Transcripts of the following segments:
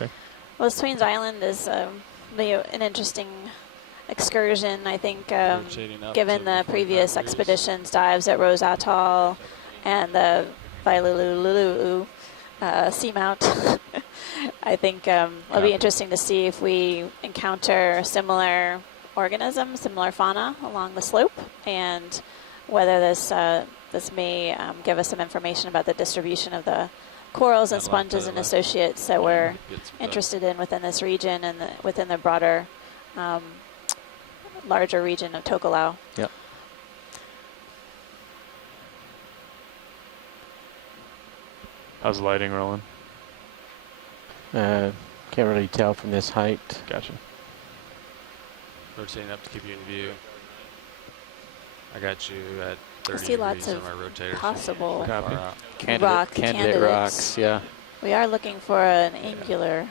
Okay. Well, Swains Island is an interesting excursion, I think, given the previous expeditions dives at Rose Atoll and the Vailulu seamount. I think it'll be interesting to see if we encounter similar organisms, similar fauna along the slope, and whether this may give us some information about the distribution of the corals and sponges and associates that we're interested in within this region and within the broader, larger region of Tokelau. Yep. How's the lighting rolling? Can't really tell from this height. Gotcha. Rotating up to keep you in view. I got you at 30 I see lots degrees of on my rotator. possible Candidate rocks, yeah. We are looking for an angular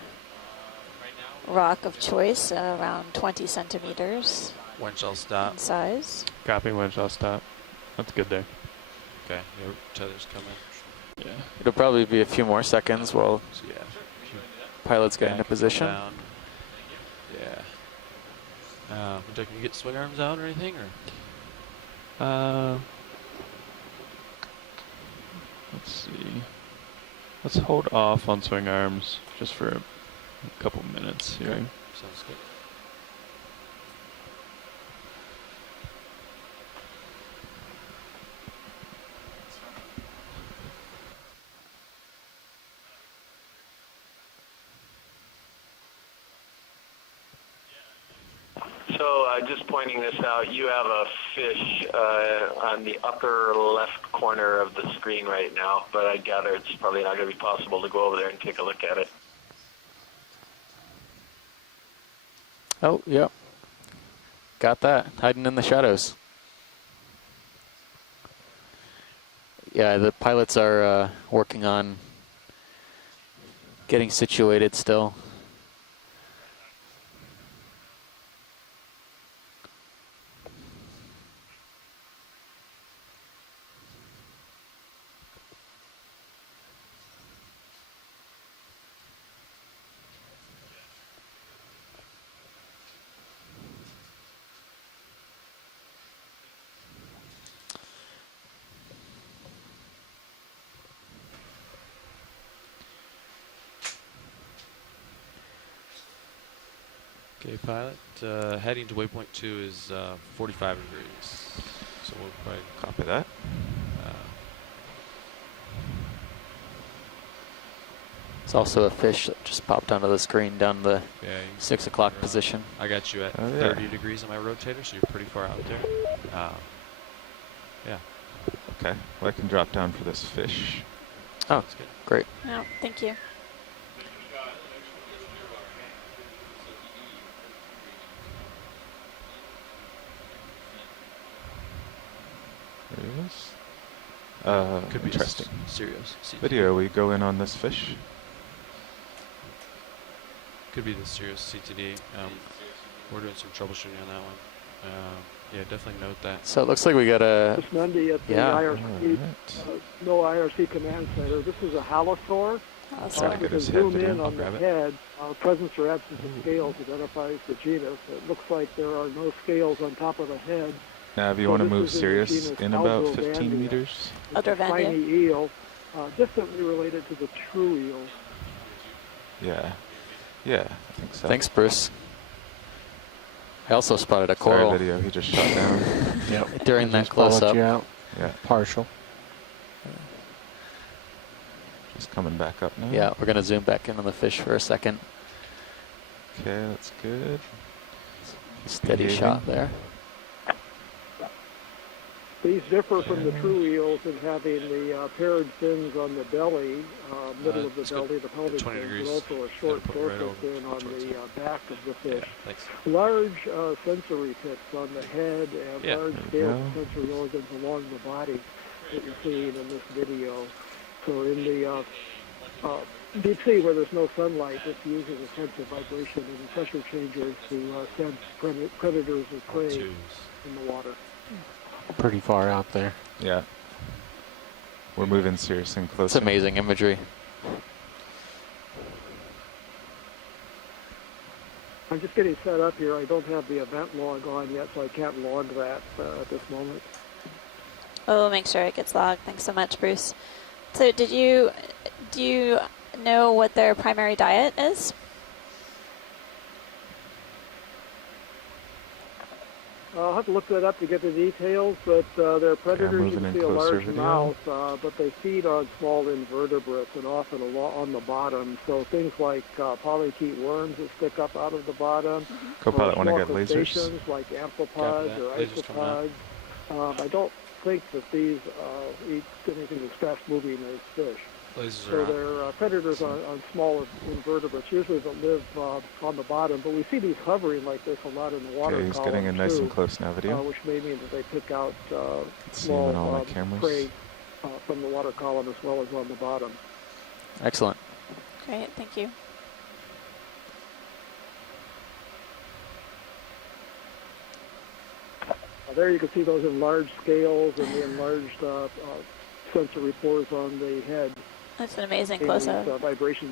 rock of choice, around 20 centimeters Wind shall stop. in size. Copy, wind shall stop. That's good there. Okay, your tether's coming. Yeah. It'll probably be a few more seconds while So yeah, pilots get into position. down. Yeah. Can you get swing arms out or anything, or? Let's see. Let's hold off on swing arms just for a couple minutes here. Okay. Sounds good. So just pointing this out, you have a fish on the upper left corner of the screen right now, but I gather it's probably not going to be possible to go over there and take a look at it. Oh, yep. Got that. Hiding in the shadows. Yeah, the pilots are working on getting situated still. Okay, pilot. Heading to waypoint 2 is 45 degrees. So we'll probably copy that. It's also a fish that just popped onto the screen down the 6 o'clock position. I got you at 30 degrees on my rotator, so you're pretty far out there. Yeah. Okay, well I can drop down for this fish. Oh, great. No, thank you. There he is. Could be interesting. Sirius. Video, we go in on this fish. Could be the Sirius CTD. We're doing some troubleshooting on that one. Yeah, definitely note that. So it looks like we got a... This Monday at the IRC, no IRC command center. This is a halosaur. We can zoom in on the head. Presence or absence of scales identifies the genus. It looks like there are no scales on top of the head. Now, if you want to move Sirius in about 15 meters. It's a tiny eel, distantly related to the true eels. Yeah. Yeah, I think so. Thanks, Bruce. I also spotted a coral. Sorry, video, he just shot down. Yep. During that close-up. Yeah. Partial. Just coming back up now. Yeah, we're going to zoom back in on the fish for a second. Okay, that's good. Steady shot there. These differ from the true eels in having the paired fins on the belly, middle of the belly, the pelvic fins, but also a short dorsal fin on the back of the fish. Large sensory tips on the head and large scales of sensory organs along the body that you're seeing in this video. So in the deep sea where there's no sunlight, it uses a sense of vibration and pressure changes to sense predators or prey in the water. Pretty far out there. Yeah. We're moving Sirius in closer. It's amazing imagery. I'm just getting set up here. I don't have the event log on yet, so I can't log that at this moment. Oh, we'll make sure it gets logged. Thanks so much, Bruce. So do you know what their primary diet is? I'll have to look that up to get the details, but they're predators. You can see a large mouth, but they feed on small invertebrates and often on the bottom. So things like polychaete worms that stick up out of the bottom. Co-pilot, want to get lasers? Crustaceans like amphipods or isopods. I don't think that these eat anything as fast-moving as fish. So they're predators on smaller invertebrates, usually that live on the bottom. But we see these hovering like this a lot in the water column, he's getting in nice and close now, video. which may mean that they pick out small prey from the water column as well as on the bottom. Excellent. Great, thank you. There you can see those enlarged scales and the enlarged sensory pores on the head. That's an amazing close-up. Vibration.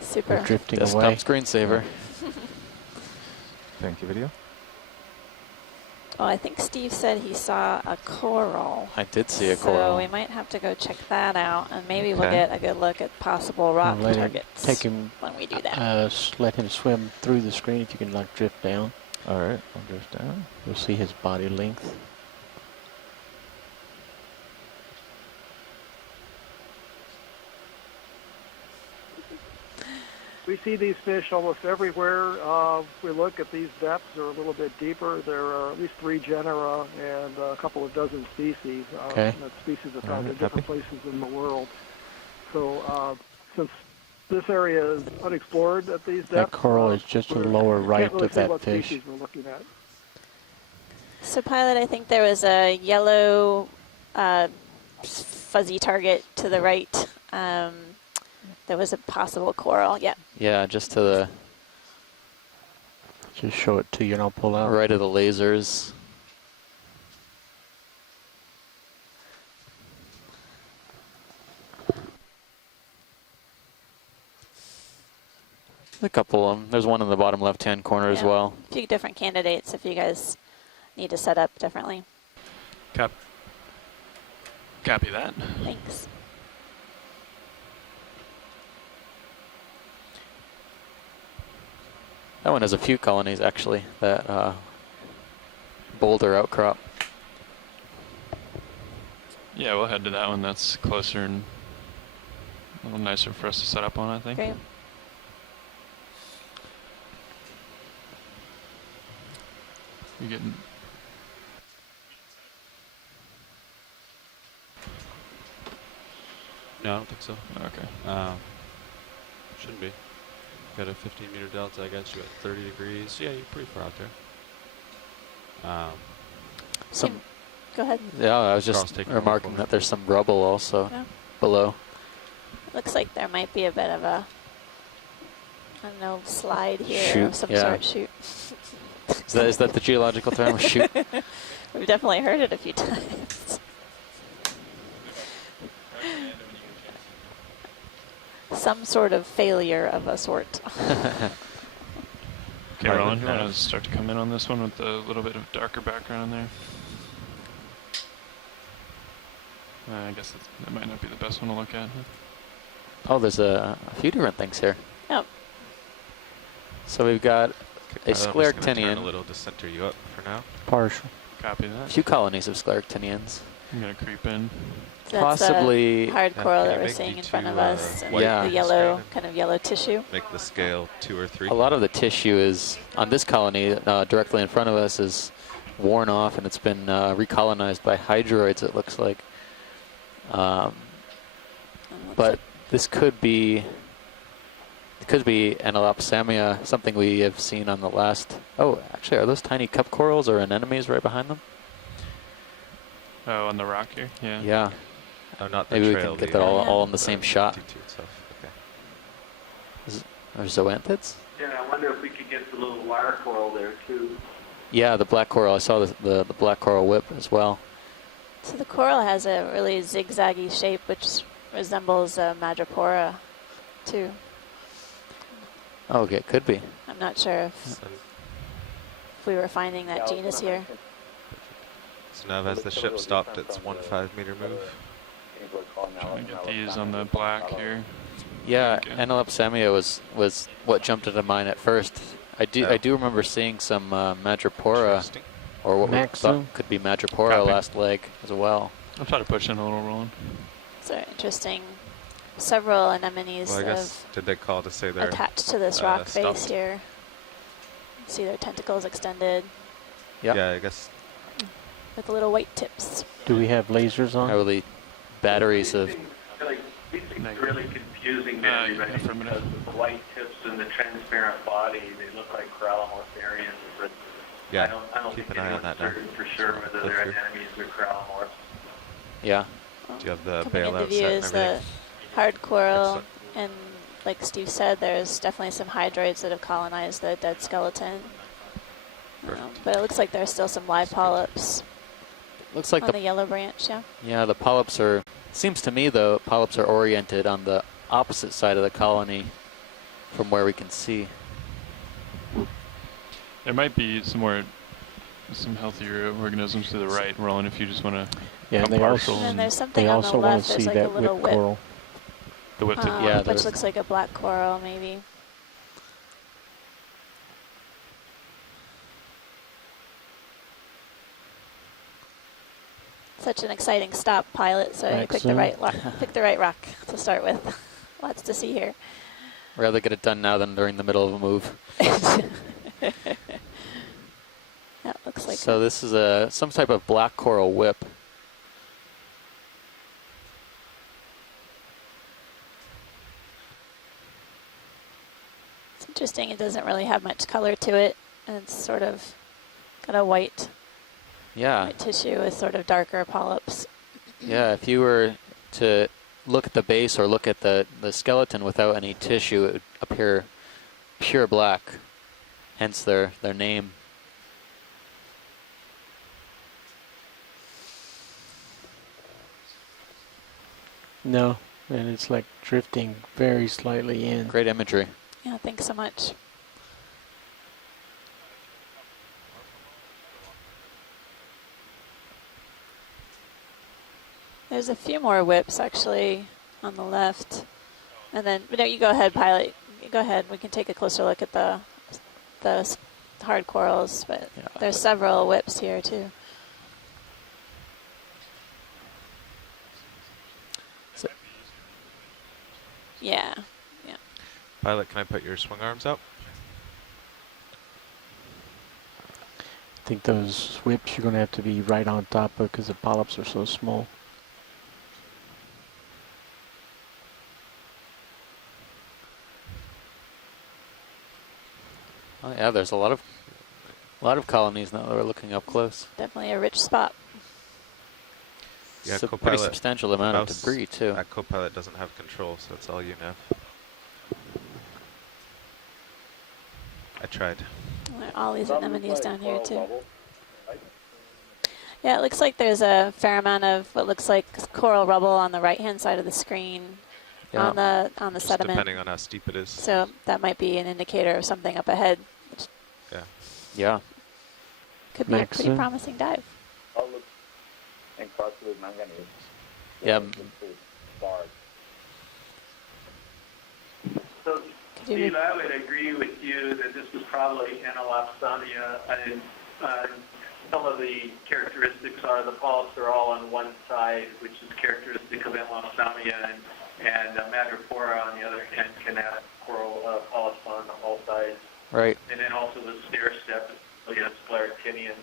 Super. We're drifting Desktop away. screensaver. Thank you, video. Well, I think Steve said he saw a coral. I did see a coral. So we might have to go check that out, and maybe we'll get a good look at possible rock targets when we do that. Let him swim through the screen if you can like drift down. All right, I'll drift down. You'll see his body length. We see these fish almost everywhere. We look at these depths; they're a little bit deeper. There are at least 3 genera and a couple of dozen species. Okay. That species are found in different places in the world. So, since this area is unexplored at these depths, that coral is just to the lower right really of that fish. Species we're looking at. So, pilot, I think there was a yellow fuzzy target to the right. There was a possible coral. Yeah. Yeah, just to the Just show it to you and I'll pull out. right of the lasers. A couple of them. There's one in the bottom left-hand corner as well. A few different candidates if you guys need to set up differently. Copy that. Thanks. That one has a few colonies, actually, that boulder outcrop. Yeah, we'll head to that one. That's closer and a little nicer for us to set up on, I think. Great. You getting? No, I don't think so. Okay. Shouldn't be. Got a 15-meter delta. I got you at 30 degrees. Yeah, you're pretty far out there. Go ahead. Yeah, I was just remarking that there's some rubble also below. Looks like there might be a bit of a, I don't know, slide here Shoot, of some sort. Shoot. Is that the geological term? Shoot. We've definitely heard it a few times. Some sort of failure of a sort. Okay, Roland, you want to start to come in on this one with a little bit of darker background there? I guess that might not be the best one to look at. Oh, there's a few different things here. Oh. So we've got a Turn scleractinian. a little to center you up for now. Partial. Copy A that. few colonies of scleractinians. I'm going to creep in. So Possibly that's the hard coral that we're seeing in front of us. And the yellow, kind of yellow tissue. Make the scale 2 or 3. A lot of the tissue is, on this colony, directly in front of us, is worn off and it's been recolonized by hydroids, it looks like. But this could be Anelopsamia, something we have seen on the last. Oh, actually, are those tiny cup corals or anemones right behind them? Oh, on the rock here? Yeah. Yeah. Oh, not the Maybe trail, we can get that all in the same shot. Okay. Are zoanthids? Yeah, I wonder if we could get the little wire coral there too. Yeah, the black coral. I saw the black coral whip as well. So the coral has a really zigzaggy shape, which resembles Madrepora, too. Oh, okay, could be. I'm not sure if we were finding that genus here. So now as the ship stopped its 1.5 meter move. Trying to get these on the black here. Yeah, Anelopsamia was what jumped into mind at first. I do remember seeing some Madrepora, or what we thought could be Madrepora last leg as well. I'll try to push in a little, Roland. So interesting. Several anemones Well, I guess, did they call to say they're attached to this rock face here. See their tentacles extended. Yep. Yeah, I guess. With little white tips. Do we have lasers on? Probably batteries of. These things are really confusing to everybody because the white tips and the transparent body, they look like Corallomorpharians, but yeah, I don't think anyone's certain for sure whether they're anemones or Corallomorphs. Yeah. Do you have the Coming into bailout view set is and the everything? hard coral, and like Steve said, there's definitely some hydroids that have colonized the dead skeleton. But it looks like there's still some live polyps. Looks like on the yellow branch, yeah. Yeah, the polyps are. Seems to me though, polyps are oriented on the opposite side of the colony, from where we can see. There might be some healthier organisms to the right, Roland, if you just want to. Yeah, come they partial. also. And there's something they on also the want left. to There's see like a that little whip whip. coral. The whip. Yeah, which looks like a black coral, maybe. Such an exciting stop, pilot. So you picked the right rock to start with. Lots to see here. Rather get it done now than during the middle of a move. That looks like. So this is some type of black coral whip. It's interesting. It doesn't really have much color to it, and it's sort of got a white. Yeah. White tissue with sort of darker polyps. Yeah, if you were to look at the base or look at the skeleton without any tissue, it would appear pure black, hence their name. No, and it's like drifting very slightly in. Great imagery. Yeah, thanks so much. There's a few more whips actually on the left. And then, no, you go ahead, pilot. You go ahead. We can take a closer look at the hard corals, but yeah, there's several whips here too. So, yeah. Pilot, can I put your swing arms up? I think those whips you're going to have to be right on top of because the polyps are so small. Oh yeah, there's a lot of colonies now that we're looking up close. Definitely a rich spot. Yeah, it's a pretty substantial amount of debris too. That co-pilot doesn't have control, so it's all you know. I tried. All these anemones down here too. Yeah, it looks like there's a fair amount of what looks like coral rubble on the right-hand side of the screen, on the Just sediment. depending on how steep it is. So that might be an indicator of something up ahead. Yeah. Yeah. Could be a pretty promising dive. Yeah. So, Steve, I would agree with you that this is probably Anelopsamia, and some of the characteristics are the polyps are all on one side, which is characteristic of Anelopsamia, and Madrepora on the other hand can have coral polyps on all sides. Right. And then also the stair step is really a scleractinian.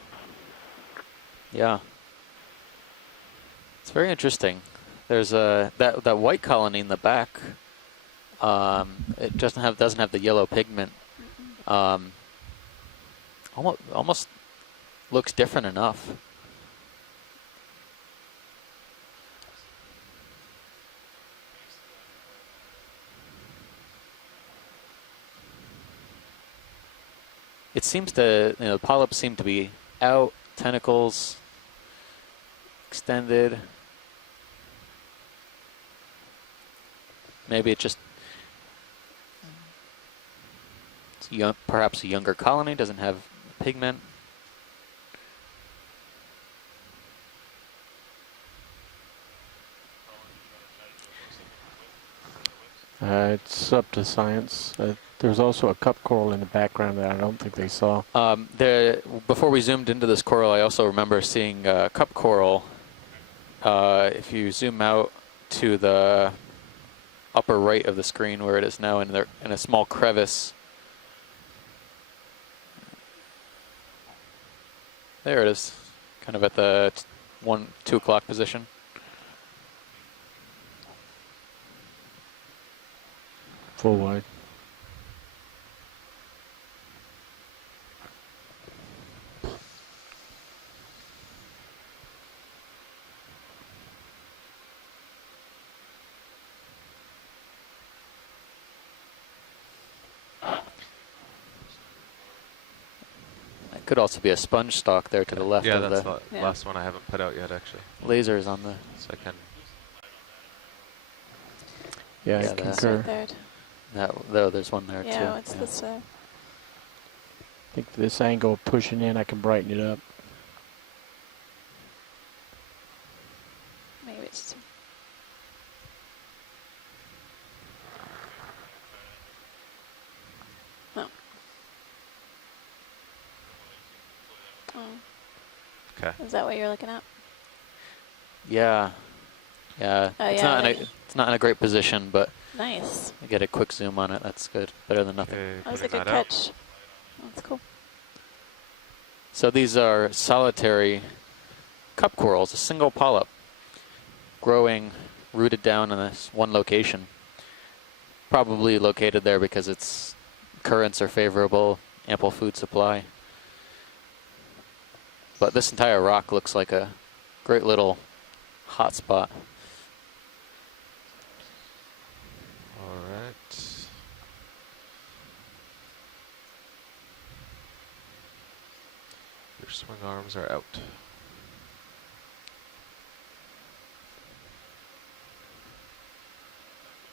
Yeah. It's very interesting. There's that white colony in the back. It doesn't have the yellow pigment. Almost looks different enough. It seems to, the polyps seem to be out, tentacles extended. Maybe it just It's young, perhaps a younger colony, doesn't have pigment. It's up to science. There's also a cup coral in the background that I don't think they saw. Before we zoomed into this coral, I also remember seeing cup coral. If you zoom out to the upper right of the screen where it is now in a small crevice. There it is, kind of at the 2 o'clock position. Full wide. It could also be a sponge stalk there to the left yeah, of that's the the last one I haven't put out yet, actually. lasers on the... So I can... Yeah, Yeah, I that's concur. There's one there too. Yeah, it's this. I think this angle pushing in, I can brighten it up. Maybe it's. Oh. Oh. Okay. Is that what you're looking at? Yeah. Yeah. Oh, it's yeah, not in a great position, but nice. I get a quick zoom on it. That's good. Better than nothing. Okay, That was a putting good that out. catch. That's cool. So these are solitary cup corals, a single polyp, growing, rooted down in this one location. Probably located there because its currents are favorable, ample food supply. But this entire rock looks like a great little hot spot. All right. Your swing arms are out.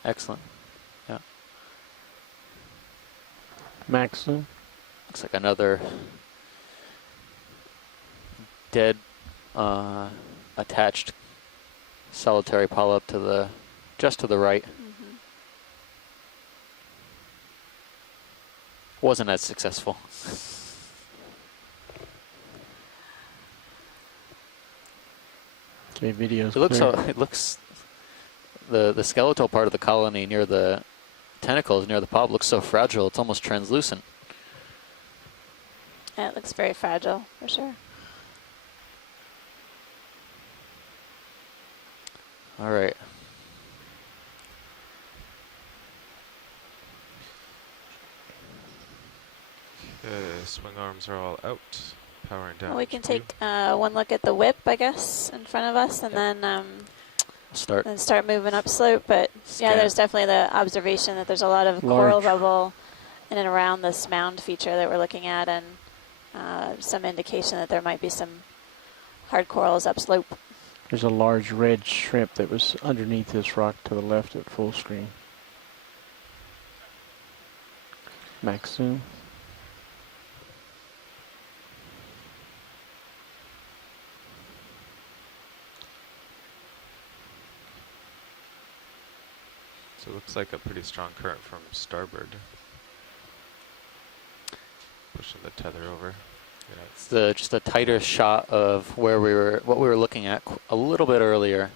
Excellent. Yeah. Maxim. Looks like another dead attached solitary polyp to the just to the right. Mm-hmm. Wasn't as successful. Okay, video's It looks clear. it looks the skeletal part of the colony near the tentacles near the polyp looks so fragile. It's almost translucent. Yeah, it looks very fragile for sure. All right. Okay, swing arms are all out. Powering down. Well, we can HQ. take one look at the whip, I guess, in front of us, and then start moving up slope. But yeah, there's definitely the observation that there's a lot of coral bubble in and around this mound feature that we're looking at, and some indication that there might be some hard corals upslope. There's a large red shrimp that was underneath this rock to the left at full screen. Maxim. So it looks like a pretty strong current from starboard. Pushing the tether over. Yeah, It's just a tighter shot of what we were looking at a little bit earlier.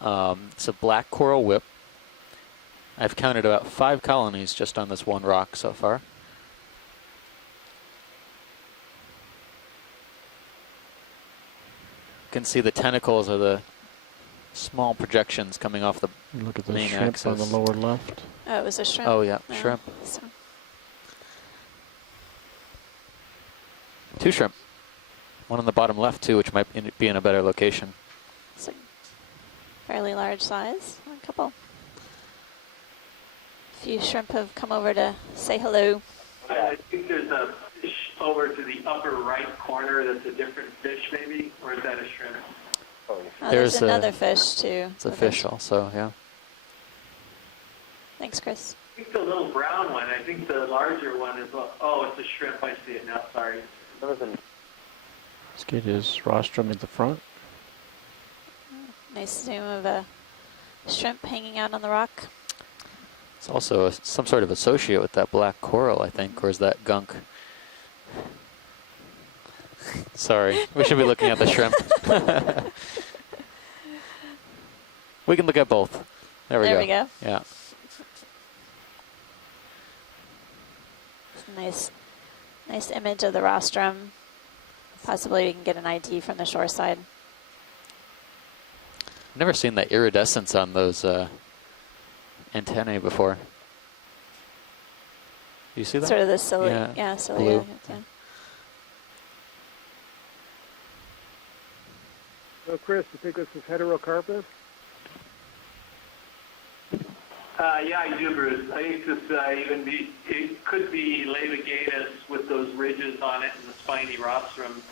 It's a black coral whip. I've counted about 5 colonies just on this one rock so far. You can see the tentacles are the small projections coming off the Look at the main shrimp axis. on the lower left. Oh, it was a shrimp. Oh yeah, No, shrimp. so 2 shrimp. One on the bottom left too, which might be in a better location. it's a fairly large size. A couple. A few shrimp have come over to say hello. I think there's a fish over to the upper right corner that's a different fish maybe, or is that a shrimp? Oh, There's there's another fish too. It's a fish also, yeah. Thanks, Chris. think the little brown one, I think the larger one is, oh, it's a shrimp. I see it now, sorry. Let's get his rostrum at the front. Nice zoom of a shrimp hanging out on the rock. It's also some sort of associate with that black coral, I think, or is that gunk? Sorry, we should be looking at the shrimp. We can look at both. There we go. There we go. Yeah. Nice image of the rostrum. Possibly we can get an ID from the shore side. Never seen that iridescence on those antennae before. You see that? Sort of the cilia. Yeah, cilia. Yeah. So Chris, you think this is heterocarpus? Yeah, I do, Bruce. I think this it could be Levigatus with those ridges on it and the spiny rostrum,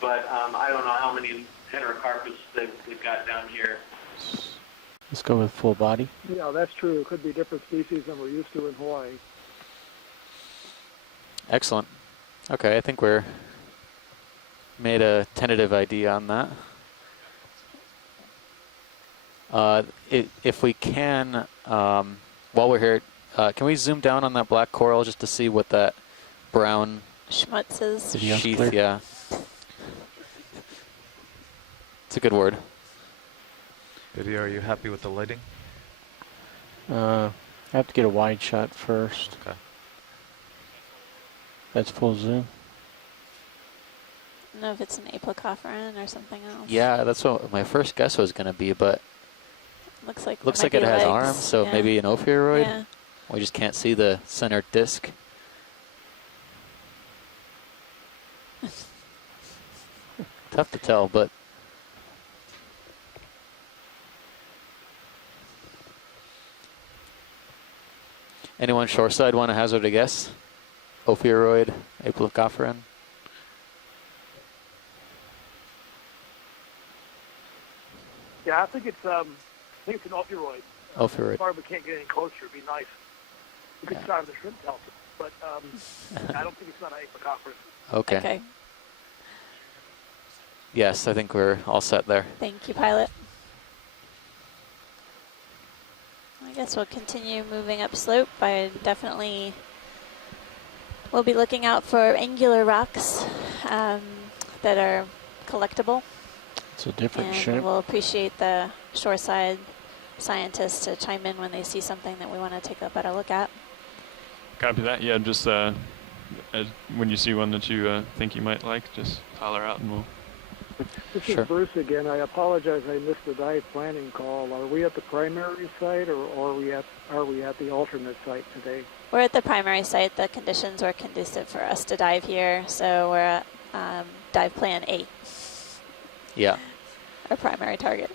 but I don't know how many heterocarpus they've got down here. Let's go with full body. Yeah, that's true. It could be different species than we're used to in Hawaii. Excellent. Okay, I think we're made a tentative ID on that. If we can, while we're here, can we zoom down on that black coral just to see what that brown schmutz is? Sheath, yeah. It's a good word. Video, are you happy with the lighting? I have to get a wide shot first. Okay. That's full zoom. I don't know if it's an apocopherin or something else. Yeah, that's what my first guess was going to be, but looks like it has legs. arms, so yeah. maybe an ophiuroid. Yeah. We just can't see the center disc. Tough to tell, but anyone shoreside want to hazard a guess? Ophiuroid, apocopherin? Yeah, I think it's an ophiuroid. Ophiuroid. Sorry we can't get any closer. It'd be nice. We could start with the shrimp delta, but I don't think it's not an apocopherin. Okay. Okay. Yes, I think we're all set there. Thank you, pilot. I guess we'll continue moving up slope. I definitely will be looking out for angular rocks that are collectible. It's a different and shrimp. we'll appreciate the shoreside scientists to chime in when they see something that we want to take a better look at. Copy that. Yeah, just when you see one that you think you might like, just holler out and we'll. This Sure. is Bruce again. I apologize. I missed the dive planning call. Are we at the primary site, or are we at the alternate site today? We're at the primary site. The conditions were conducive for us to dive here, so we're at dive plan 8. Yeah. Our primary target.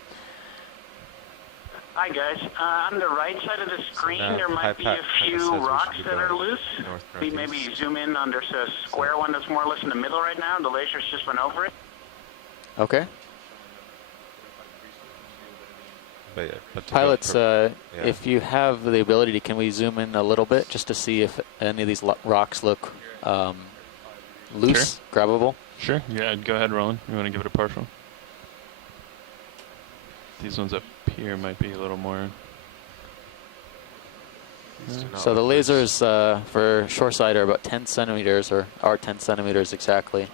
Hi guys. On the right side of the screen, there might be a few rocks that are loose. We maybe zoom in on there's a square one that's more or less in the middle right now. The lasers just went over it. Okay. But yeah, but Pilots, if you have the ability, can we zoom in a little bit just to see if any of these rocks look loose, grabbable? Sure. Yeah, go ahead, Roland. You want to give it a partial? These ones up here might be a little more. So the lasers for shoreside are about 10 centimeters, or are 10 centimeters exactly.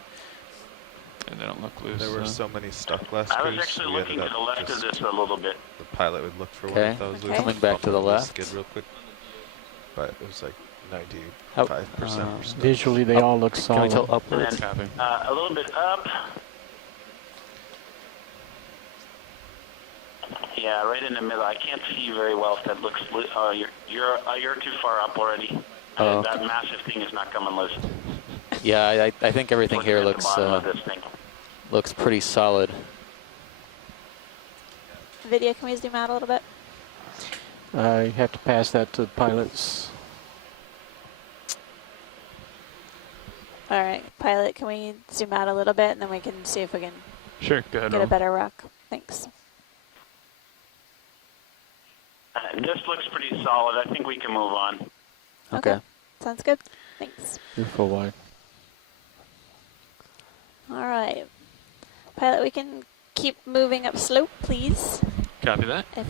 And they don't look loose. There were so many stuck last I was actually looking to the left of this a little bit. The pilot would look for one Okay. of those. Okay. Coming back to the left. Skid real quick. But it was like 95% or stuff. Visually, they all look Can we solid. tilt upwards? Copy. A little bit up. Yeah, right in the middle. I can't see you very well if that looks loose. Oh, you're too far up already. Oh. That massive thing is not coming loose. Yeah, I think everything Looking here at the looks bottom of this thing. looks pretty solid. Video, can we zoom out a little bit? I have to pass that to the pilots. All right, pilot, can we zoom out a little bit and then we can see if we can Sure, go ahead, get a Roland. better rock? Thanks. This looks pretty solid. I think we can move on. Okay. Sounds good. Thanks. You're full wide. All right. Pilot, we can keep moving up slope, please, Copy that. if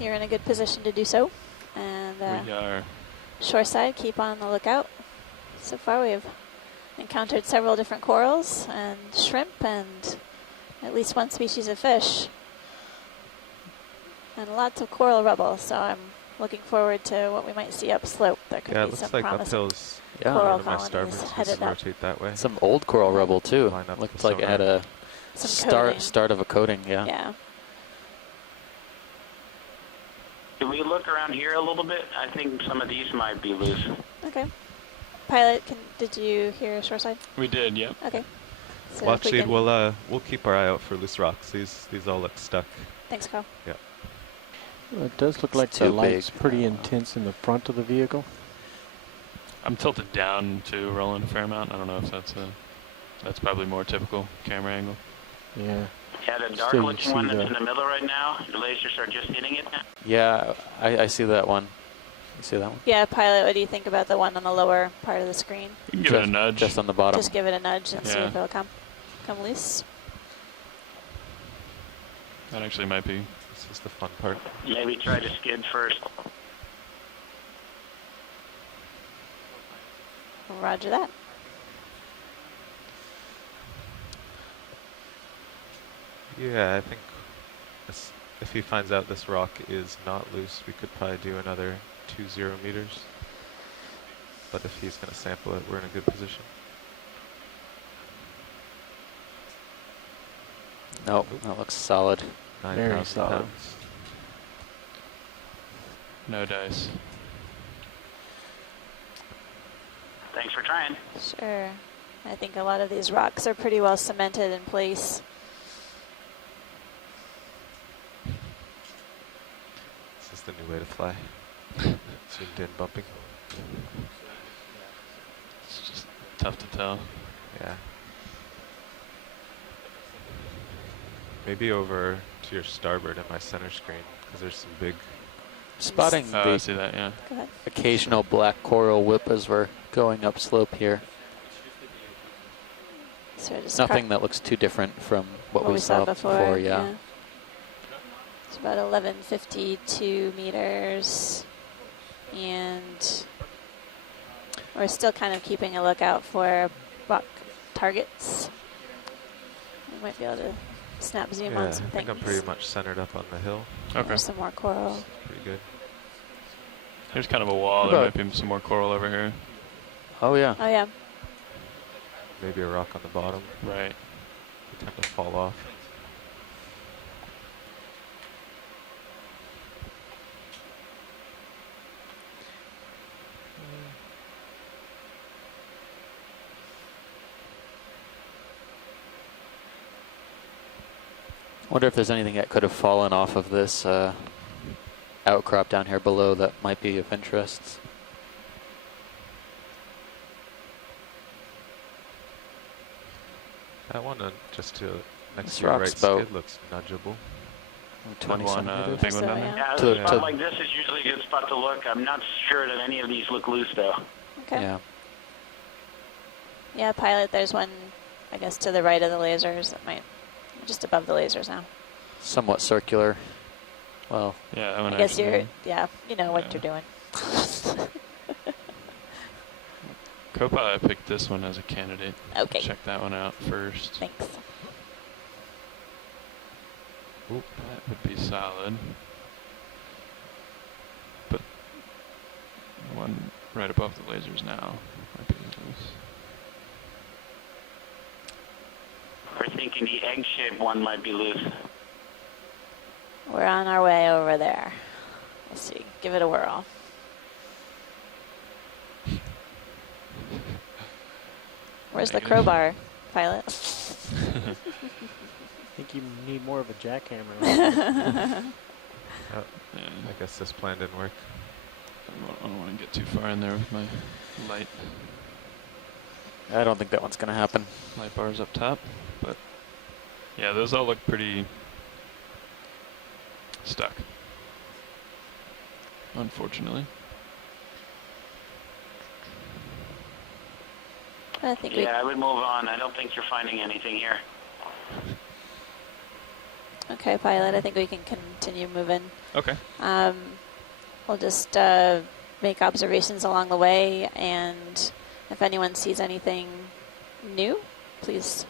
you're in a good position to do so. And We are. shoreside, keep on the lookout. So far we've encountered several different corals and shrimp and at least one species of fish. And lots of coral rubble, so I'm looking forward to what we might see upslope. There could Yeah, it be looks some like promising uphill's coral one of my colonies starboards. headed up. Rotate that way. Some old coral rubble too. Line up Looked the like it had sonar. a Some coating. start of a coating. Yeah. Yeah. Can we look around here a little bit? I think some of these might be loose. Okay. Pilot, did you hear shoreside? We did, yep. Okay. So Well, if we actually, can- we'll keep our eye out for loose rocks. These all look stuck. Thanks, Carl. Yeah. Well, it does look It's like the too light's big. pretty intense in the front of the vehicle. I'm tilted down to rolling a fair amount. I don't know if that's probably more typical camera angle. Yeah. Yeah, the Still dark you looking see one that's the- in the middle right now, your lasers are just hitting it now. Yeah, I see that one. You see that one? Yeah, Pilot, what do you think about the one on the lower part of the screen? You can give it a nudge. Just on the bottom. Just give it a nudge and see Yeah. if it'll come loose. That actually might be. This is the fun part. Maybe try to skid first. Roger that. Yeah, I think if he finds out this rock is not loose, we could probably do another 20 meters. But if he's going to sample it, we're in a good position. Nope, that looks solid. 9,000 solid. pounds. No dice. Thanks for trying. Sure. I think a lot of these rocks are pretty well cemented in place. This is the new way to fly. Zoomed in bumping. It's just tough to tell. Yeah. Maybe over to your starboard in my center screen, because there's some big... Spotting Oh, I the see that, yeah. Go ahead. occasional black coral whip as we're going upslope here. So just Nothing that looks too different from what we saw saw before. yeah. It's about 1152 meters. And we're still kind of keeping a lookout for rock targets. We might be able to snap zoom Yeah, on some I think things. I'm pretty much centered up on the hill. Okay. There's some more coral. Pretty good. Here's kind of a wall. There might be some more coral over here. Oh yeah. Oh yeah. Maybe a rock on the bottom. Right. They tend to fall off. Wonder if there's anything that could have fallen off of this outcrop down here below that might be of interest. That one just to next This to your right rock's about skid looks nudgeable. 20 one, centimeters. big So, one down yeah. there. Yeah, To- a spot to- like this is usually a good spot to look. I'm not sure that any of these look loose though. Okay. Yeah. Yeah, Pilot, there's one, I guess, to the right of the lasers that might, just above the lasers now. Somewhat circular. Well, Yeah, that one I guess actually. you're, yeah, you know what Yeah. you're doing. Copa, I picked this one as a candidate. Okay. Check that one out first. Thanks. Oop, that would be solid. But the one right above the lasers now might be loose. We're thinking the egg-shaped one might be loose. We're on our way over there. Let's see. Give it a whirl. Where's the Negative. crowbar, Pilot? I think you need more of a jackhammer. Oh, Yeah, I guess this plan didn't work. I don't want to get too far in there with my light I don't think that one's gonna happen. bars up top. But yeah, those all look pretty stuck, unfortunately. I think yeah, I would move on. I don't think you're finding anything here. Okay, pilot, I think we can continue moving. Okay. We'll just make observations along the way, and if anyone sees anything new, please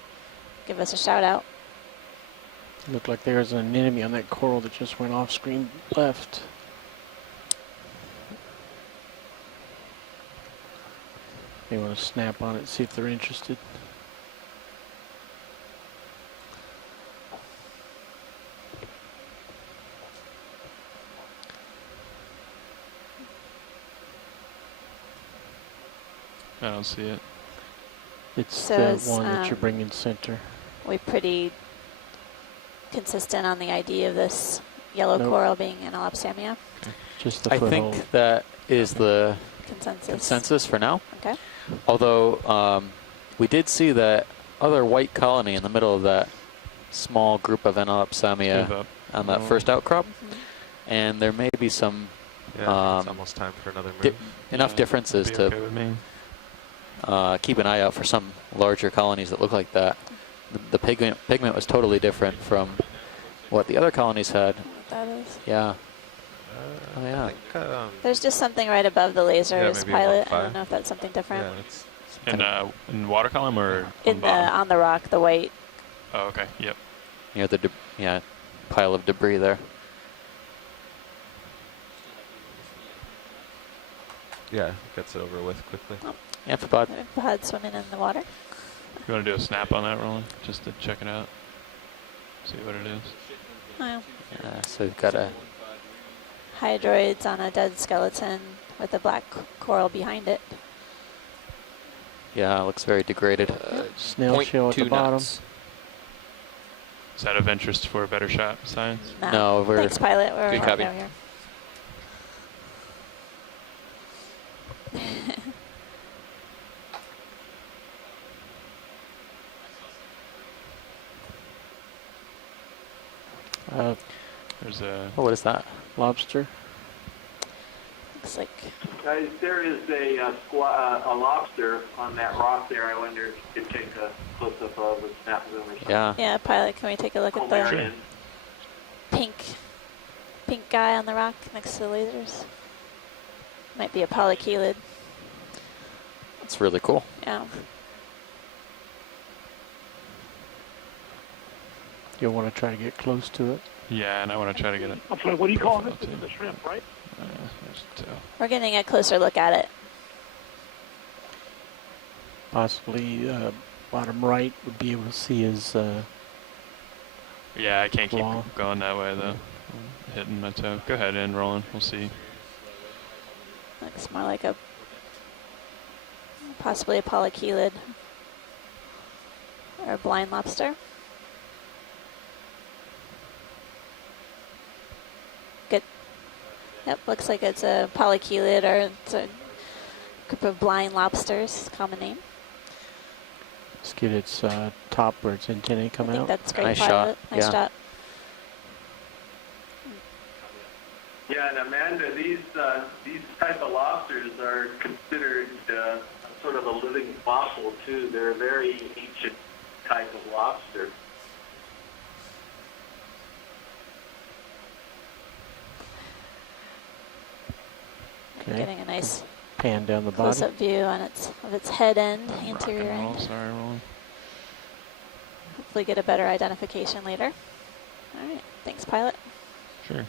give us a shout out. Looked like there's an enemy on that coral that just went off screen left. You want to snap on it, see if they're interested. I don't see it. It's So the is, one that you're bringing center. We're pretty consistent on the idea of this yellow coral being Analopsamia. Okay. Just the I foothold. think that is the Consensus for now. Okay. Although we did see that other white colony in the middle of that small group of Analopsamia on that first outcrop, and there may be some it's almost time for another move. enough differences to okay with me. keep an eye out for some larger colonies that look like that. The pigment was totally different from what the other colonies had. That is. Yeah. Oh yeah. I think, There's just something right above the lasers, maybe pilot. 1.5. I don't know if that's something different. yeah, it's In water column or In the on the rock, the white. Oh, okay. Yep. Near the pile of debris there. yeah, gets it over with quickly. Amphipod. Pod swimming in the water. You want to do a snap on that, Roland, just to check it out, see what it is. Oh, So we've got a hydroids on a dead skeleton with a black coral behind it. it looks very degraded. Snail shell at the bottom. Is that of interest for a better shot, science? No, we're Thanks, pilot. We're good right copy. down here. There's a what is that? Lobster. Looks like Guys, there is a lobster on that rock there. I wonder if you could take a close-up of with snap zoom or something. yeah, pilot. Can we take a look at the Colmarian. pink guy on the rock next to the lasers? Might be a polychelid. That's really cool. Yeah. You'll want to try to get close to it. Yeah, and I want to try to get it. I'm sorry, what do you call profile this? This too. is a shrimp, right? There's two. We're getting a closer look at it. Possibly bottom right would be able to see his Yeah, I can't keep claw. going that way though. Hitting my toe. Go ahead in, Roland. We'll see. Looks more like a possibly a polychelid or a blind lobster. Good. Yep, looks like it's a polychelid or it's a group of blind lobsters, common name. Let's get its top where its antennae come I think out. that's great, Nice pilot. shot, Nice yeah. shot. Yeah, and Amanda, these type of lobsters are considered sort of a living fossil too. They're a very ancient type of lobster. Okay. Getting a nice Pan down the bottom. close-up view on its head end, anterior Rock and roll. end. Sorry, Roland. Hopefully get a better identification later. All right, thanks, pilot. Sure.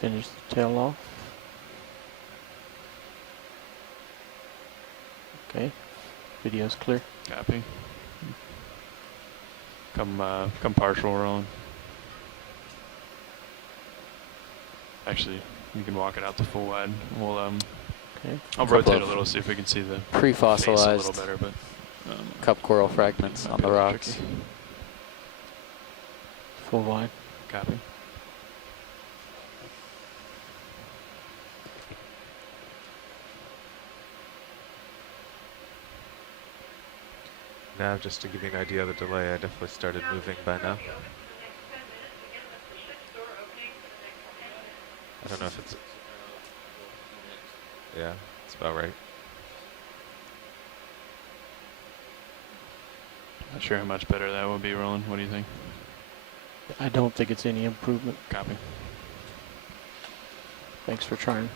Finish the tail off. Okay. Video's clear. Copy. Come partial, Roland. Actually, you can walk it out to full wide. We'll Okay. I'll Couple rotate a of little, see if we can see the face a Pre-fossilized little better, but cup coral fragments might on be the a little rocks. tricky. Full wide. Copy. Now, just to give you an idea of the delay, I definitely started moving by now. I don't know if it's... Yeah, it's about right. Not sure how much better that would be, Roland. What do you think? I don't think it's any improvement. Copy. Thanks for trying.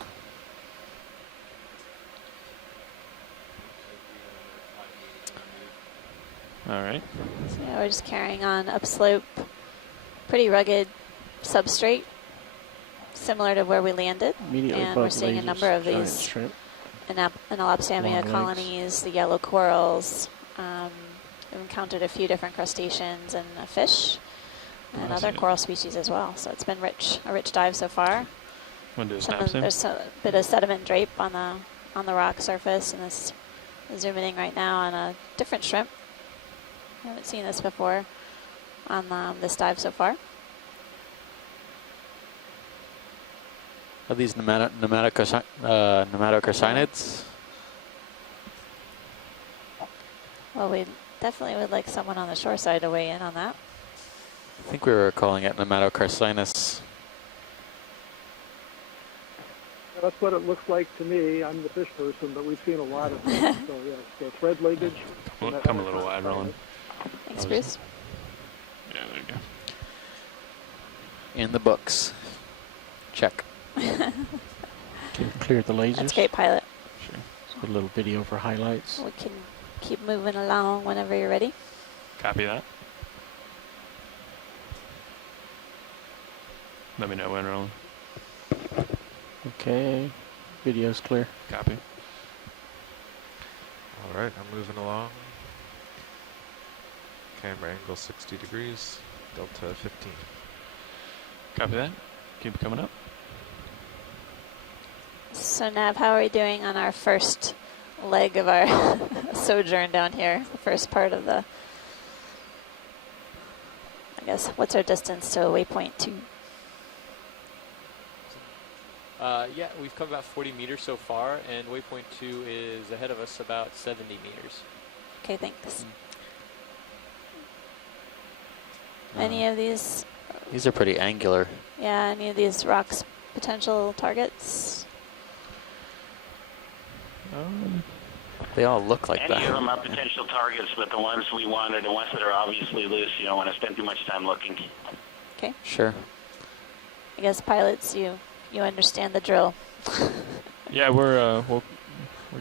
All right. So yeah, we're just carrying on upslope, pretty rugged substrate, similar to where we landed. And we're seeing a number of these Anelopstamia colonies, the yellow corals. We've encountered a few different crustaceans and a fish, and other coral species as well. So it's been a rich dive so far. There's a bit of sediment drape on the rock surface, and this is zooming in right now on a different shrimp. I haven't seen this before on this dive so far. Are these nematocarcinids? Well, we definitely would like someone on the shore side to weigh in on that. I think we were calling it nematocarcinus. That's what it looks like to me. I'm the fish person, but we've seen a lot of them. So yeah, so thread leggage. Come a little wide, Roland. Thanks, Bruce. Yeah, there you go. In the books. Check. Clear the lasers. That's great, pilot. Sure. So a little video for highlights. We can keep moving along whenever you're ready. Copy that. Let me know when, Roland. Okay. Video's clear. Copy. All right, I'm moving along. Camera angle 60 degrees, delta 15. Copy that. Keep coming up. So Nav, how are we doing on our first leg of our sojourn down here? The first part of the, I guess, what's our distance to waypoint 2? Yeah, we've come about 40 meters so far, and waypoint 2 is ahead of us about 70 meters. Okay, thanks. Any of these? These are pretty angular. Yeah, any of these rocks potential targets? They all look like that. Any of them are potential targets, but the ones we want are the ones that are obviously loose. You don't want to spend too much time looking. Okay. Sure. I guess pilots, you understand the drill. Yeah, we're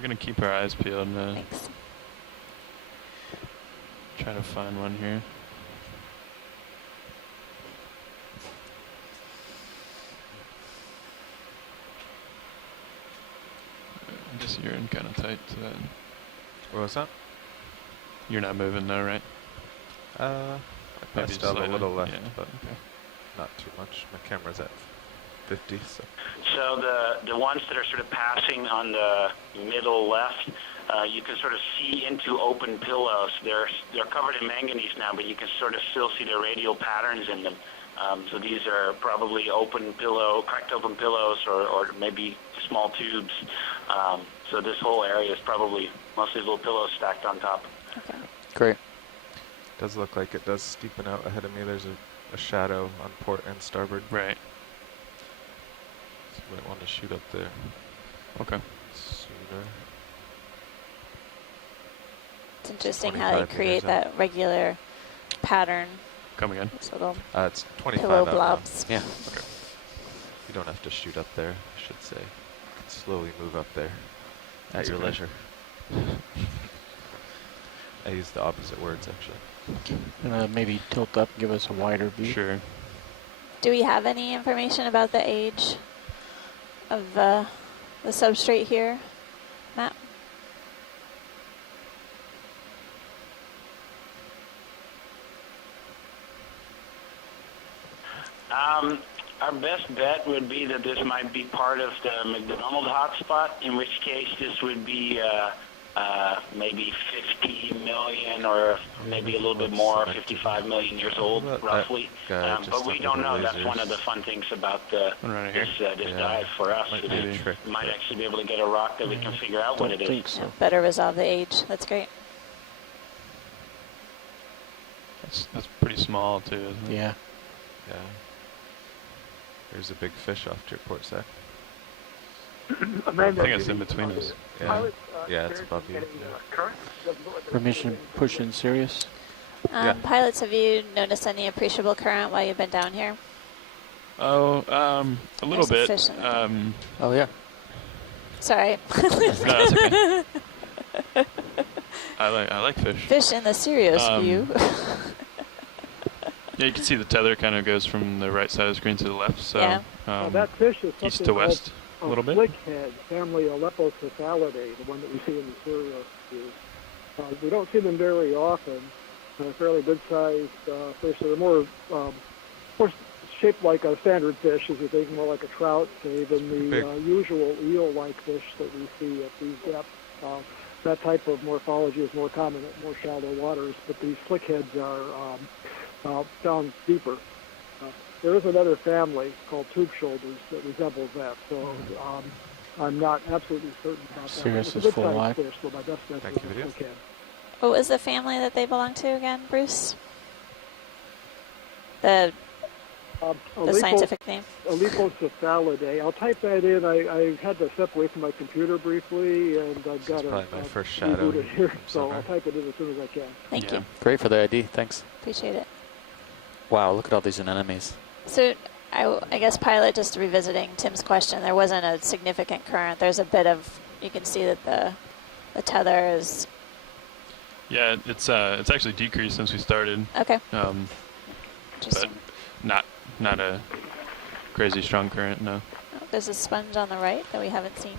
gonna keep our eyes peeled and Thanks. try to find one here. I guess you're in kind of tight to that. What was that? You're not moving though, right? I Maybe passed out a little left, yeah. but Okay. not too much. My camera's at 50, so. So the ones that are sort of passing on the middle left, you can sort of see into open pillows. They're covered in manganese now, but you can sort of still see the radial patterns in them. So these are probably cracked open pillows or maybe small tubes. So this whole area is probably mostly little pillows stacked on top. Okay. Great. Does look like it does steepen out ahead of me. There's a shadow on port and starboard. Right. So you might want to shoot up there. Okay. Sooner. It's interesting how they create that regular pattern. Come again. This little It's 25 pillow out now. blobs. Yeah. Okay. You don't have to shoot up there, I should say. You can slowly move up there at your leisure. I used the opposite words, actually. Maybe tilt up, give us a wider view. Sure. Do we have any information about the age of the substrate here, Matt? Our best bet would be that this might be part of the McDonald hotspot, in which case this would be maybe 50 million or maybe a little bit more, 55 million years old, roughly. But we don't know. That's one of the fun things about this dive for us. We might actually be able to get a rock that we can figure out what it is. Think so. Yeah, better resolve the age. That's great. That's pretty small too, isn't it? Yeah. Yeah. There's a big fish off to your port sec. I think it's in between us. Yeah, yeah, it's above you. Yeah. Permission push in Sirius. Pilots, have you noticed any appreciable current while you've been down here? Oh, a little bit. Oh yeah. Sorry. No, that's okay. I like fish. Fish in the Sirius view. Yeah, you can see the tether kind of goes from the right side of the screen to the left. So that fish is east to west a little bit. Slickhead, family Alepocephalidae, the one that we see in the Sirius view. We don't see them very often. Fairly good-sized fish. They're more shaped like a standard fish, as you think, more like a trout, say, than the usual eel-like fish that we see at these depths. That type of morphology is more common at more shallow waters, but these slickheads are down deeper. There is another family called tube shoulders that resembles that, so I'm not absolutely certain about that. Sirius is full live. Fish, so my best guess is a slickhead. What was the family that they belong to again, Bruce? The scientific name? Alepocephalidae. I'll type that in. I had to step away from my computer briefly, and I've got my first shadow here, so I'll type it in as soon as I can. Thank you. Great for the ID. Thanks. Appreciate it. Wow, look at all these anemones. So I guess, pilot, just revisiting Tim's question, there wasn't a significant current. There's a bit of, you can see that the tether is... Yeah, it's actually decreased since we started. Okay. But not a crazy strong current, no. Oh, there's a sponge on the right that we haven't seen.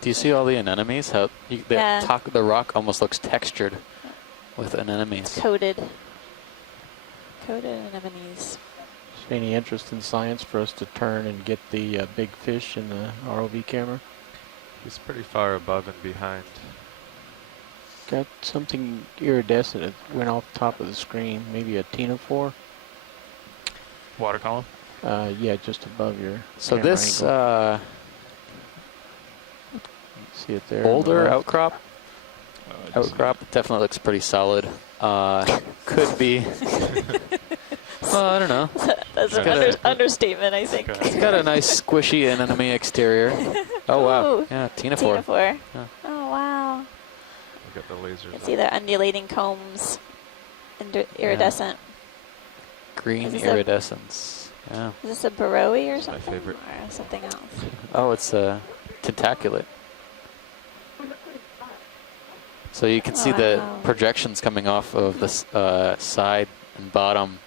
Do you see all the anemones? How the rock almost looks textured with anemones. Coated anemones. Any interest in science for us to turn and get the big fish in the ROV camera? He's pretty far above and behind. Got something iridescent that went off the top of the screen, maybe a ctenophore. Water column? Yeah, just above your So camera this angle. See it there? Boulder outcrop? Outcrop definitely looks pretty solid. Could be. Well, I don't know. That's an understatement, I think. It's got a nice squishy anemone exterior. Oh wow! Ooh, yeah, ctenophore. Yeah. Oh wow! Got the lasers. It's either undulating combs, iridescent. Green iridescence. Yeah. Is this a Baroe or something? My favorite. Or something else? Oh, it's a tentaculate. So you can see the projections coming off of the side and bottom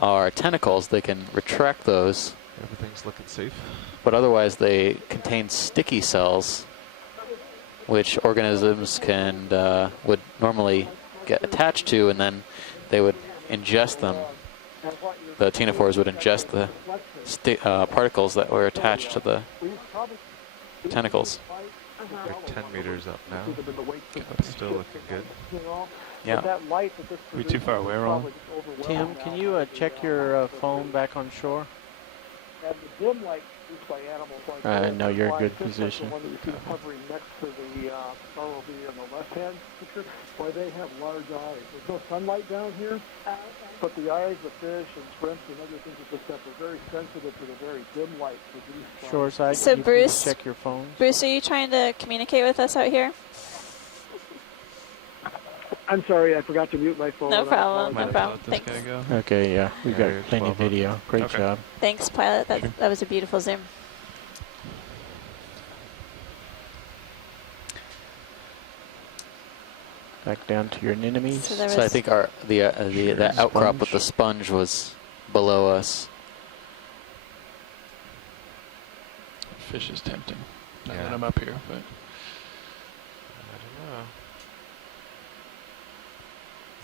are tentacles. They can retract those. Everything's looking safe. But otherwise they contain sticky cells, which organisms would normally get attached to, and then they would ingest them. The ctenophores would ingest the particles that were attached to the tentacles. We're 10 meters up now, but still looking good. Yeah. Are we too far away, Ron? Tim, can you check your phone back on shore? No, you're in good position. One that you see hovering next to the ROV on the left-hand picture, why they have large eyes. There's no sunlight down here, but the eyes of fish and shrimps and other things that picked up are very sensitive to the very dim light produced by... Shoreside, so can Bruce, you check your phone? Bruce, are you trying to communicate with us out here? I'm sorry, I forgot to mute my phone. No problem, no problem. Thanks. Thanks. Okay, yeah, we've got plenty of video. Great job. Thanks, pilot. That was a beautiful zoom. Back down to your anemones. So I think the outcrop with the sponge was below us. Fish is tempting. Not Yeah. that I'm up here, but I don't know.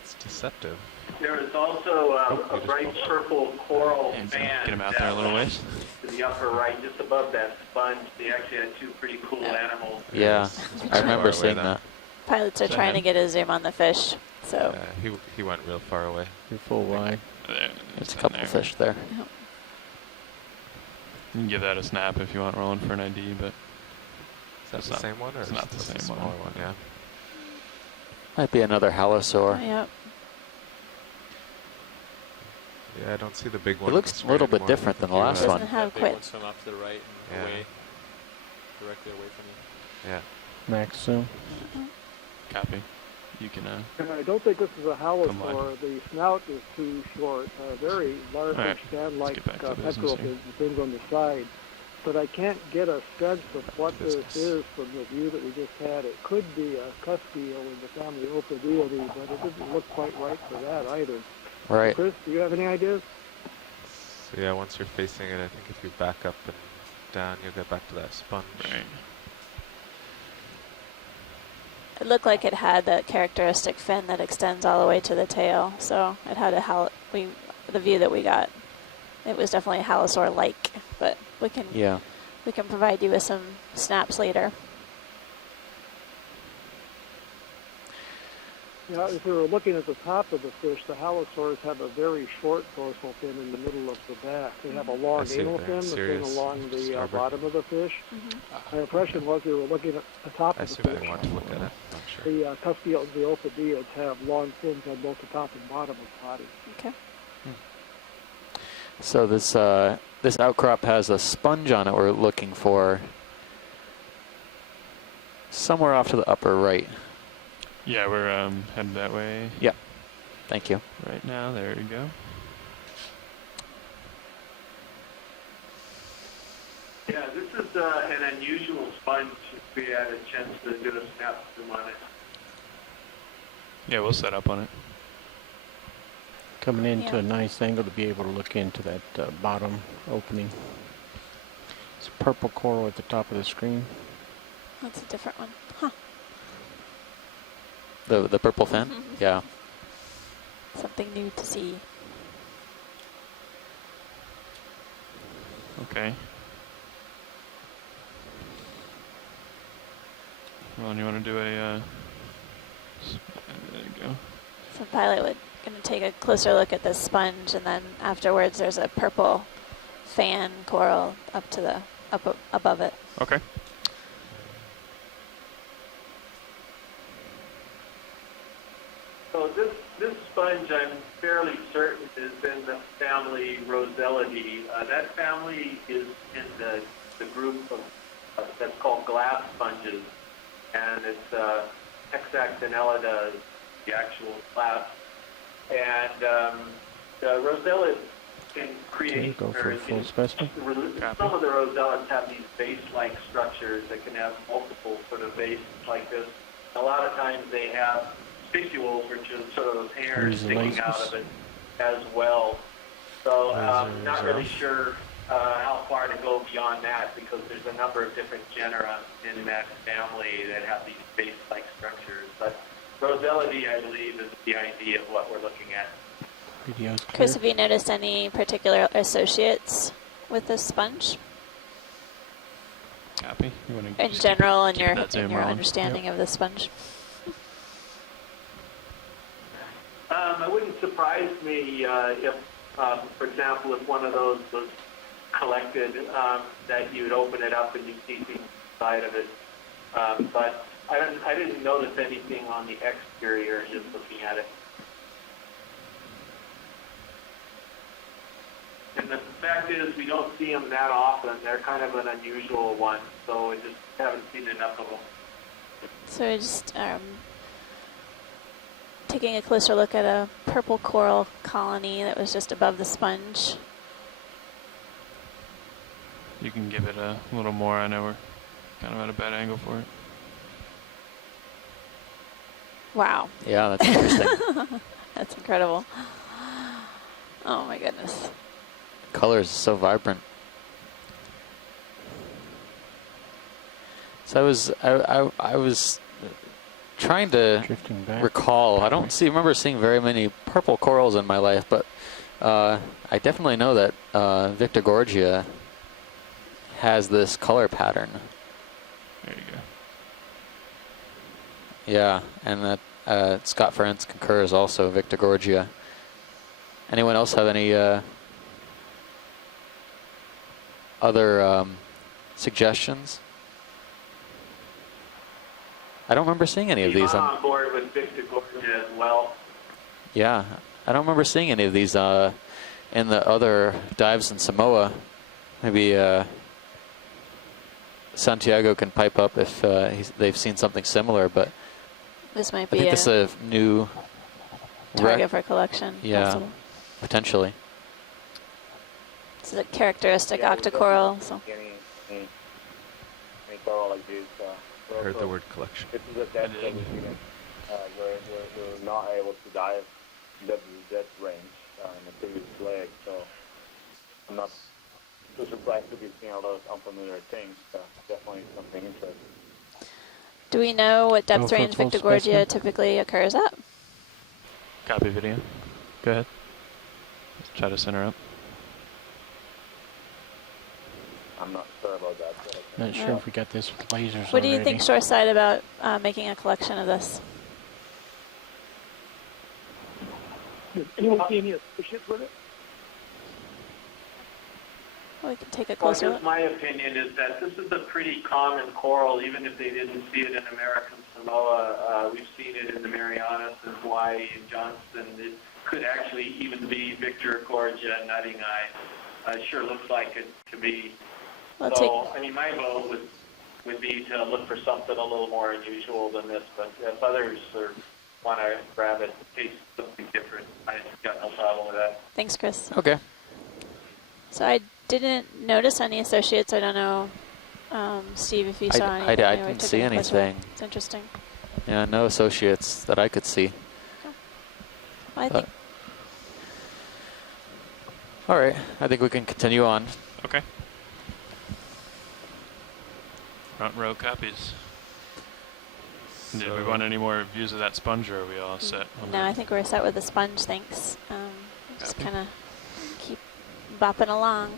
It's deceptive. There is also a bright purple coral band get him out there a little ways. to the upper right, just above that sponge. They actually had two pretty cool animals. Yeah, I remember seeing that. Pilots are trying to get a zoom on the fish, so. He went real far away. You're full wide. There's a couple of fish there. Yep. You can give that a snap if you want, Roland, for an ID, but Is that the same one, or it's is not the this same a smaller one. one? Yeah. Might be another halosaur. Yep. Yeah, I don't see the big one. It looks a little bit different than the last Doesn't one. have Big quite. one swim off to the right and away, directly away from you. Yeah. Max zoom. Copy. you can. I don't think this is a halosaur. The snout is too short. Very large Right. fan-like pectoral fins on the side. But I can't get a sense of what this is from the view that we just had. It could be a cuspio in the family Opidiidae, but it doesn't look quite right for that either. Right. Chris, do you have any ideas? So yeah, once you're facing it, I think if you back up and down, you'll get back to that sponge. Right. It looked like it had that characteristic fin that extends all the way to the tail, so it had the view that we got. It was definitely halosaur-like, but we can provide you with some snaps later. Yeah, if we were looking at the top of the fish, the halosaurs have a very short dorsal fin in the middle of the back. They have a long anal fin that's been along the bottom of the fish. My impression was we were looking at the top of the fish. I want to look at it. Not sure. The cuspio and the Opidiids have long fins on both the top and bottom of the body. Okay. So this outcrop has a sponge on it we're looking for somewhere off to the upper right. Yeah, we're headed that way. Yep. Thank you. Right now, there you go. Yeah, this is an unusual sponge. If we had a chance to do a snap zoom on it. Yeah, we'll set up on it. Coming into a nice angle to be able to look into that bottom opening. It's a purple coral at the top of the screen. That's a different one. Huh. The purple fin? Yeah. Something new to see. Okay. Well, you want to do a... there you go. So pilot would going to take a closer look at this sponge, and then afterwards there's a purple fan coral up to the above it. Okay. So this sponge, I'm fairly certain, is in the family Rosellidae. That family is in the group of that's called glass sponges, and it's Hexactinellida is the actual class. And the Rosella can create, go for a full specimen. Some of the Rosellas have these vase-like structures that can have multiple sort of vases like this. A lot of times they have spicule, which is sort of those hairs sticking out of it as well. So not really sure how far to go beyond that, because there's a number of different genera in that family that have these vase-like structures. But Rosellidae, I believe, is the idea of what we're looking at. Chris, have you noticed any particular associates with this sponge? Copy. You want to in general, in your understanding of the sponge? It wouldn't surprise me if, for example, if one of those was collected, that you'd open it up and you'd see things inside of it. But I didn't notice anything on the exterior just looking at it. And the fact is, we don't see them that often. They're kind of an unusual one, so we just haven't seen enough of them. So we're just taking a closer look at a purple coral colony that was just above the sponge. You can give it a little more. I know we're kind of at a bad angle for it. Wow. Yeah, that's interesting. That's incredible. Oh my goodness. Colors are so vibrant. So I was trying to recall. I don't remember seeing very many purple corals in my life, but I definitely know that Victorgorgia has this color pattern. There you go. Yeah, and that Scott Ferentz concurs also, Victorgorgia. Anyone else have any other suggestions? I don't remember seeing any of these. I'm on board with Victorgorgia as well. Yeah, I don't remember seeing any of these in the other dives in Samoa. Maybe Santiago can pipe up if they've seen something similar, but This might I be think this is a new target for collection. Yeah, possible. potentially. This is a characteristic octocoral. So. Any coral like this. I heard the word collection. This is a depth that we didn't, we're not able to dive the depth range in the previous leg, so I'm not too surprised to be seeing all those unfamiliar things. Definitely something interesting. Do we know what depth for range full Victorgorgia specimen? typically occurs at? Copy video. Go ahead. Let's try to center up. I'm not sure about that. Not sure if we got this with lasers What do you already. think shoreside about making a collection of this? Does anyone see any associates with it? Well, we can take a Well, closer just look. my opinion is that this is a pretty common coral, even if they didn't see it in American Samoa. We've seen it in the Marianas and Hawaii and Johnston. It could actually even be Victorgorgia nutting eye. It sure looks like it to be. So, I mean, my vote would be to look for something a little more unusual than this, but if others want to grab it, taste something different, I got no problem with that. Thanks, Chris. Okay. So I didn't notice any associates. I don't know, Steve, if you saw anything. I didn't see anything. It's interesting. Yeah, no associates that I could see. Well, I think all right, I think we can continue on. Okay. Front row copies. Did we want any more views of that sponge, or are we all set? no, I think we're set with the sponge. Thanks. Just Copy. kind of keep bopping along.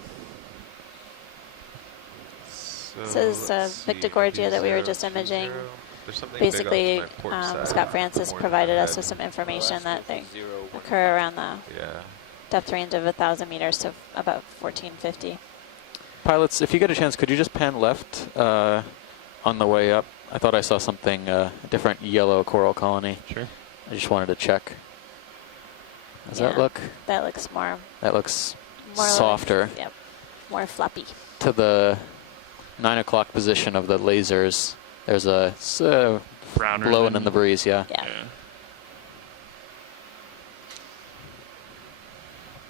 This is Victorgorgia that we were just imaging. Basically, Scott Francis provided us with some information that they occur around the depth range of 1,000 meters to about 1450. Pilots, if you get a chance, could you just pan left on the way up? I thought I saw something, a different yellow coral colony. Sure. I just wanted to check. Does that look? That looks more. That looks more softer. Like, yep, more floppy. To the 9 o'clock position of the lasers, there's a browner blowing in the breeze. Yeah.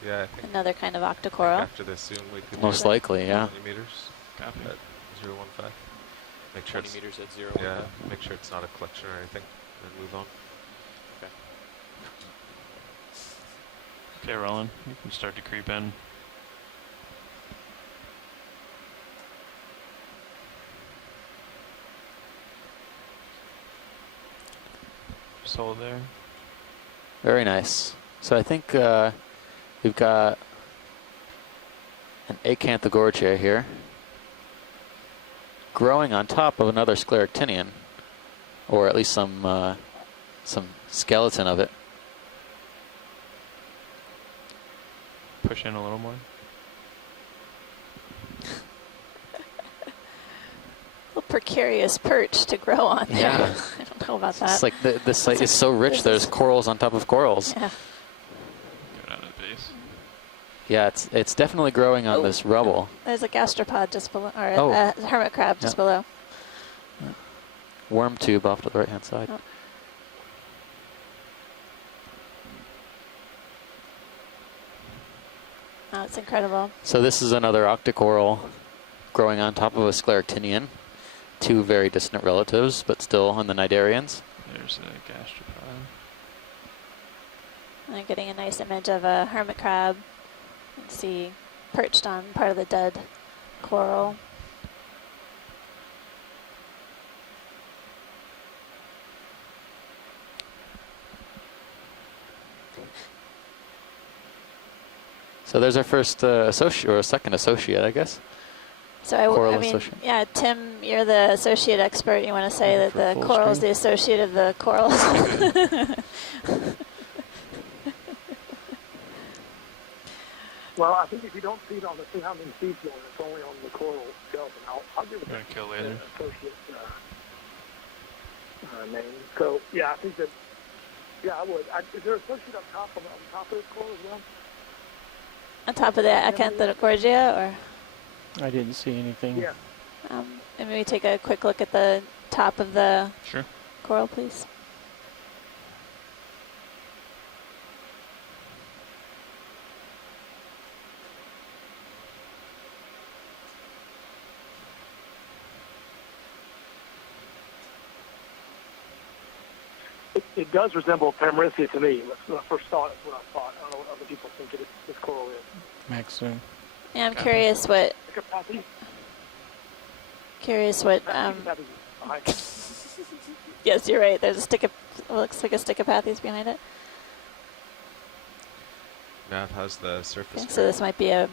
Yeah, I think another kind of octocoral. after this soon we could Most likely, yeah. 20 meters Copy. at 015. Make sure 20 meters at 0. Yeah, make sure it's not a collection or anything, and move on. Okay, Roland, you can start to creep in. Just hold there. Very nice. So I think we've got an Acanthogorgia here growing on top of another scleractinian, or at least some skeleton of it. Push in a little more. A precarious perch to grow on there. Yeah. I don't know about that. It's like this site is so rich. There's corals on top of corals. Yeah. Go down to the base. Yeah, it's definitely growing on this rubble. There's a gastropod just below, or a hermit crab just below. Worm tube off to the right-hand side. Oh. Oh, it's incredible. So this is another octocoral growing on top of a scleractinian. Two very distant relatives, but still in the Cnidarians. There's a gastropod. And I'm getting a nice image of a hermit crab. You can see perched on part of the dead coral. So there's our first associate, or second associate, I guess. So I mean, associate. yeah, Tim, you're the associate expert. You want to say that the full coral is screen. the associate of the corals? Well, I think if you don't see it on the surrounding seafloor, it's only on the coral itself. And I'll give it Gonna kill an later. associate name. So, yeah, I think that, yeah, I would. Is there an associate on top of this coral as well? On top of the Acanthogorgia, or I didn't see anything. Yeah. and maybe take a quick look at the top of the Sure. coral, please. It does resemble Paramecia to me. When I first saw it, that's what I thought. I don't know what other people think this coral is. Max zoom. Yeah, I'm curious what. Yes, you're right. There's a looks like a Stichopathes behind it. Nav has the surface. Okay, so this might be a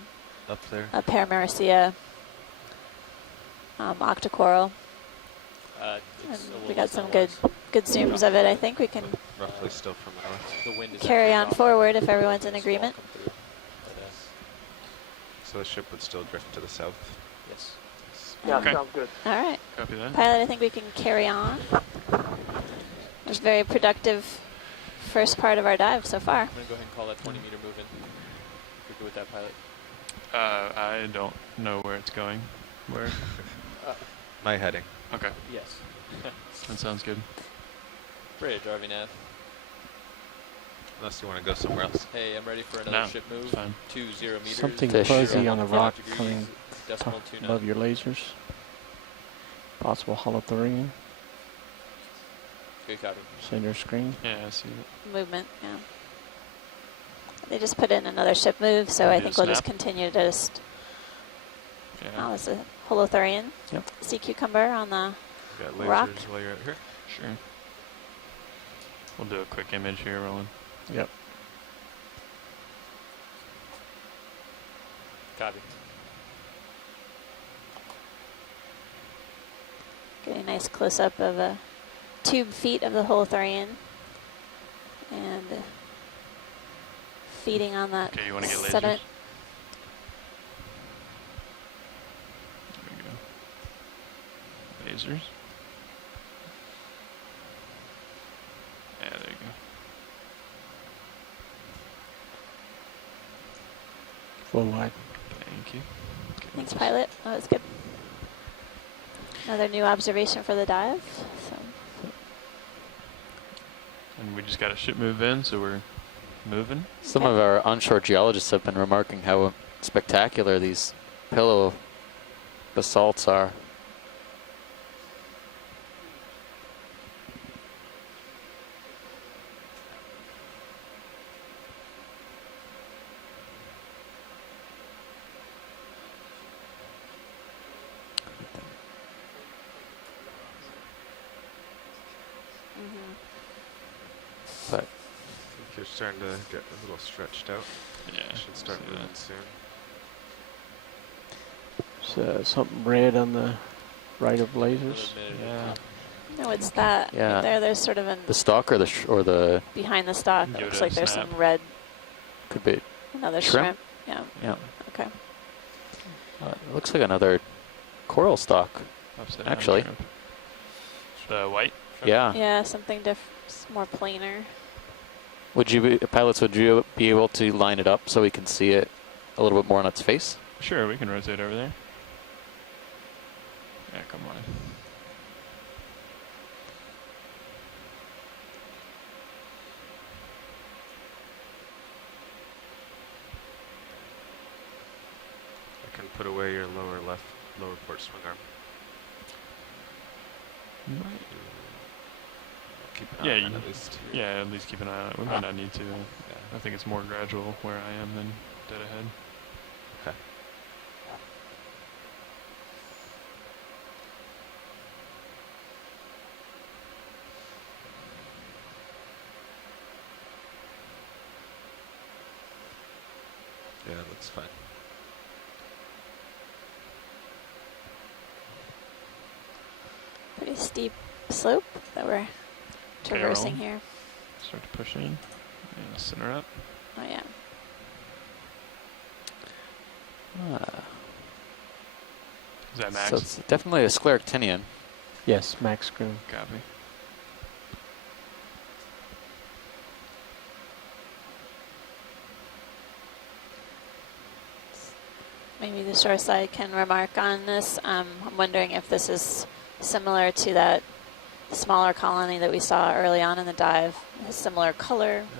up there. A Paramecia octocoral. We got some good zooms of it. I think we can roughly still from the north. The wind is carry on forward if everyone's in agreement. So the ship would still drift to the south. Yes. Yeah, okay. Sounds good. All right. Copy that. Pilot, I think we can carry on. It was a very productive first part of our dive so far. I'm going to go ahead and call that 20-meter move in. If you're good with that, pilot. I don't know where it's going. Where? My heading. Okay. Yes. That sounds good. Bridge, RV nav. Unless you want to go somewhere else. Hey, I'm ready for another ship move. Fine. 20 meters. Something fuzzy on the rock coming above your lasers. Possible holothurian. Good copy. Center screen. Yeah, I see it. Movement, yeah. They just put in another ship move, so I think we'll just continue to just... Yeah. Oh, it's a holothurian. Yep. Sea cucumber on the got lasers rock. while you're out here. Sure. We'll do a quick image here, Roland. Yep. Copy. Getting a nice close-up of tube feet of the holothurian. And feeding on that Okay, you want to get lasers? sediment. There we go. Lasers. Yeah, there you go. Full wide. Thank you. Okay, Thanks, pilot. That was good. Another new observation for the dive. So. And we just got a ship move in, so we're moving. Some of our onshore geologists have been remarking how spectacular these pillow basalts are. But I think you're starting to get a little stretched out. Yeah. Should start moving soon. So something red on the right of lasers. yeah, No, it's that. Yeah. Right there, there's sort of the stalk or the behind the stalk. It looks like there's some red. Could be Another shrimp. Yeah. Yeah. Okay. It looks like another coral stalk. Upside down Actually. shrimp. White? Yeah. Yeah, something different, more planar. Would you pilots? Would you be able to line it up so we can see it a little bit more on its face? Sure, we can rotate over there. Yeah, come on. I can put away your lower port swing arm. Keep an eye on it at least. Yeah, at least keep an eye on it. We might not need to. I think it's more gradual where I am than dead ahead. Okay. Yeah, looks fine. Pretty steep slope that we're traversing Barrel. here. Start to push in. And center up. Oh yeah. Is that max? So it's definitely a scleractinian. Yes, max screw. Copy. Maybe the shore side can remark on this. I'm wondering if this is similar to that smaller colony that we saw early on in the dive. A similar color,